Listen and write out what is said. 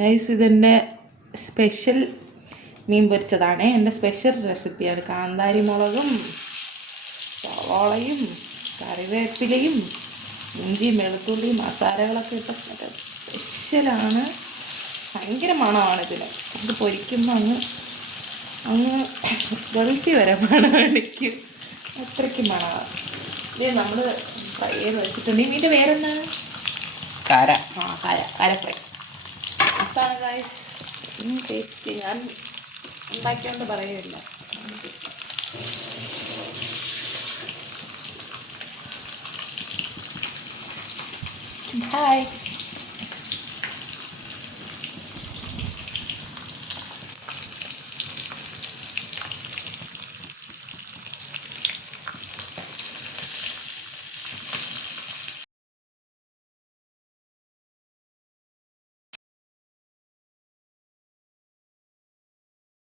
Guys ഇതെൻ്റെ special മീൻ പൊരിച്ചതാണ്. എൻ്റെ special റെസിപ്പിയാണ്. കാന്താരി മുളകും സവാളയും കറിവേപ്പിലയും ഇഞ്ചിയും വെളുത്തുള്ളിയും മസാലകളൊക്കെ ഇട്ട സ്പെഷ്യലാണ്. ഭയങ്കര മണമാണ് ഇതിന്. ഇത് പൊരിക്കുമ്പോൾ അങ്ങ് ഗൾഫി വരെ മണമടിക്കും, അത്രയ്ക്ക് മണമാണ്. ഇത് നമ്മൾ ഫ്രൈ ചെയ്ത് വെച്ചിട്ടുണ്ട്. ഇതിൻ്റെ പേരെന്താണ്? കര. കര ഫ്രൈ. രസമാണ് ഗൈസ്, ടേസ്റ്റ്. ഞാൻ ഉണ്ടാക്കിയോണ്ട് പറയുന്നില്ല. ഹായ്.